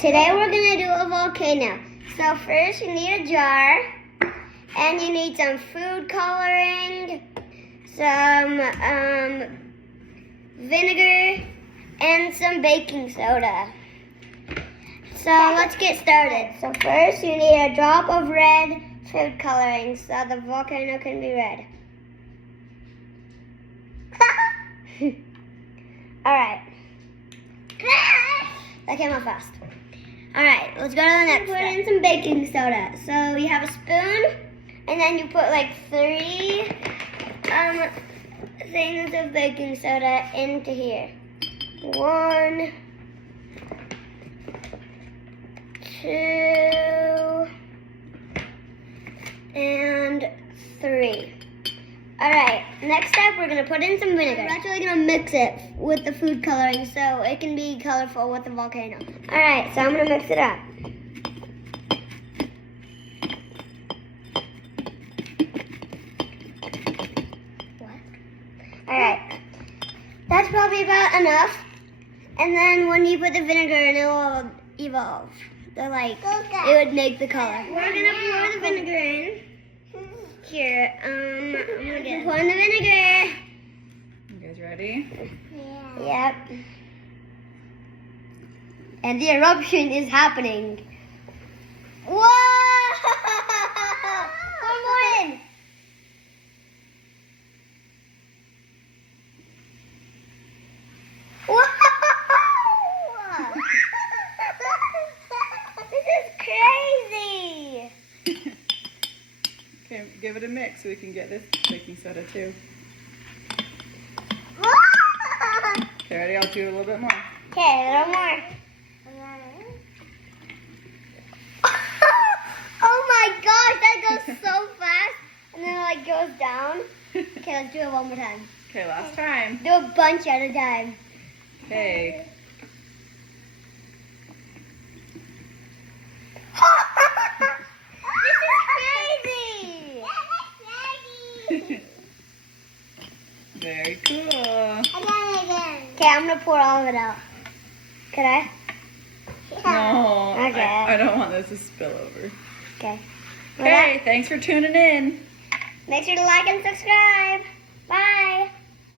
Today we're gonna do a volcano. So first you need a jar, and you need some food coloring, some vinegar, and some baking soda. So let's get started. So first you need a drop of red food coloring so the volcano can be red. Alright. That came out fast. Alright, let's go to the next step. Put in some baking soda. So you have a spoon, and then you put like 3 things of baking soda into here. 1, 2, and 3. Alright, next step, we're going to put in some vinegar. We're actually going to mix it with the food coloring so it can be colorful with the volcano. Alright, so I'm going to mix it up. Alright, that's probably about enough. And then when you put the vinegar in, it will evolve. It would make the color. We're going to pour the vinegar in. Here, I'm gonna pour in the vinegar. You guys ready? Yeah. Yep. And the eruption is happening. Whoa! One more in. Whoa! This is crazy. Okay, give it a mix so we can get this baking soda too. Okay, ready? I'll do a little bit more. Okay, a little more. Oh my gosh, that goes so fast. And then it goes down. Okay, let's do it one more time. Okay, last time. Do a bunch at a time. Okay. Very cool. Okay, I'm gonna pour all of it out. Could I? No, Okay. I don't want this to spill over. Okay. Okay, thanks for tuning in. Make sure to like and subscribe. Bye.